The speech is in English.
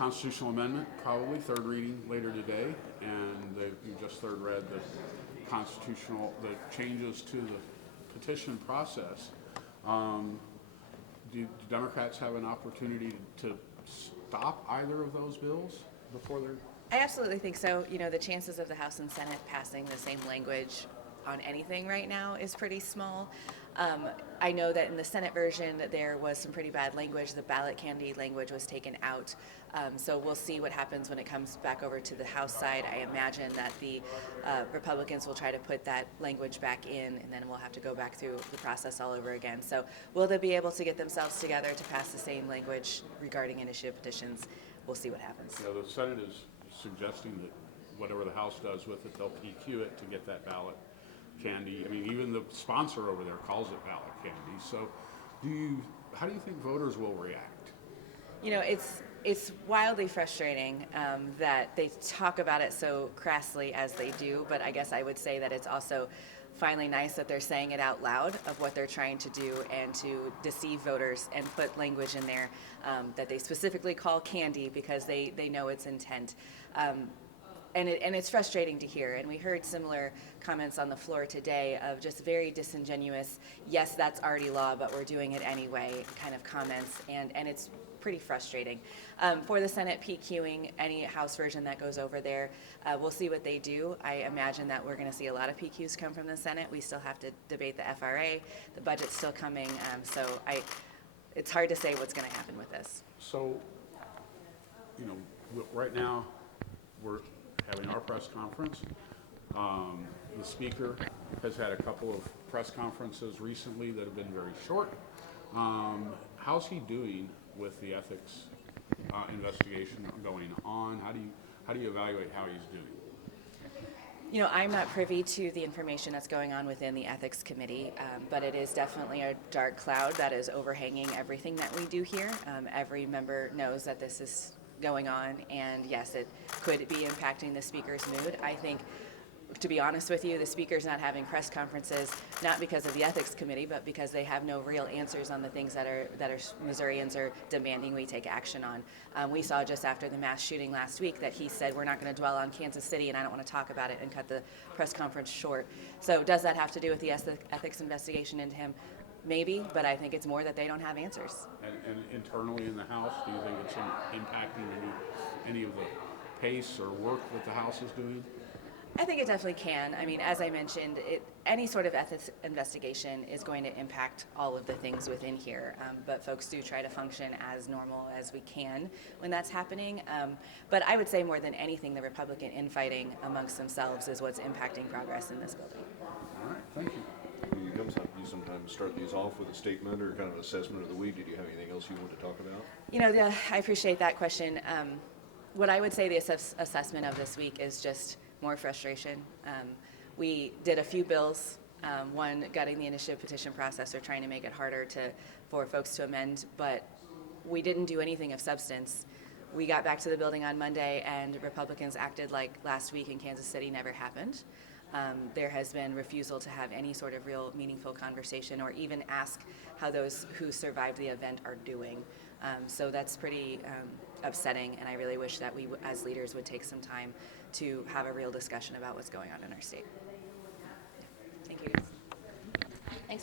Constitutional amendment, probably third reading later today, and you just third read the changes to the petition process. Do Democrats have an opportunity to stop either of those bills before they're? I absolutely think so. You know, the chances of the House and Senate passing the same language on anything right now is pretty small. I know that in the Senate version there was some pretty bad language. The ballot candy language was taken out. So we'll see what happens when it comes back over to the House side. I imagine that the Republicans will try to put that language back in, and then we'll have to go back through the process all over again. So will they be able to get themselves together to pass the same language regarding initiative petitions? We'll see what happens. Yeah, the Senate is suggesting that whatever the House does with it, they'll PQ it to get that ballot candy. I mean, even the sponsor over there calls it ballot candy. So how do you think voters will react? You know, it's wildly frustrating that they talk about it so crassly as they do, but I guess I would say that it's also finally nice that they're saying it out loud of what they're trying to do and to deceive voters and put language in there that they specifically call candy because they know its intent. And it's frustrating to hear. And we heard similar comments on the floor today of just very disingenuous, yes, that's already law, but we're doing it anyway kind of comments. And it's pretty frustrating. For the Senate PQing any House version that goes over there, we'll see what they do. I imagine that we're going to see a lot of PQs come from the Senate. We still have to debate the FRA. The budget's still coming. It's hard to say what's going to happen with this. So, you know, right now we're having our press conference. The speaker has had a couple of press conferences recently that have been very short. How's he doing with the ethics investigation going on? How do you evaluate how he's doing? You know, I'm not privy to the information that's going on within the ethics committee, but it is definitely a dark cloud that is overhanging everything that we do here. Every member knows that this is going on, and yes, it could be impacting the speaker's mood. I think, to be honest with you, the speaker's not having press conferences not because of the ethics committee, but because they have no real answers on the things that Missourians are demanding we take action on. We saw just after the mass shooting last week that he said we're not going to dwell on Kansas City and I don't want to talk about it, and cut the press conference short. So does that have to do with the ethics investigation into him? Maybe, but I think it's more that they don't have answers. And internally in the House, do you think it's impacting any of the pace or work that the House is doing? I think it definitely can. I mean, as I mentioned, any sort of ethics investigation is going to impact all of the things within here, but folks do try to function as normal as we can when that's happening. But I would say more than anything, the Republican infighting amongst themselves is what's impacting progress in this building. All right, thank you. You sometimes start these off with a statement or kind of an assessment of the week. Did you have anything else you want to talk about? You know, I appreciate that question. What I would say the assessment of this week is just more frustration. We did a few bills, one gutting the initiative petition process or trying to make it harder for folks to amend, but we didn't do anything of substance. We got back to the building on Monday and Republicans acted like last week in Kansas City never happened. There has been refusal to have any sort of real meaningful conversation or even ask how those who survived the event are doing. So that's pretty upsetting, and I really wish that we as leaders would take some time to have a real discussion about what's going on in our state.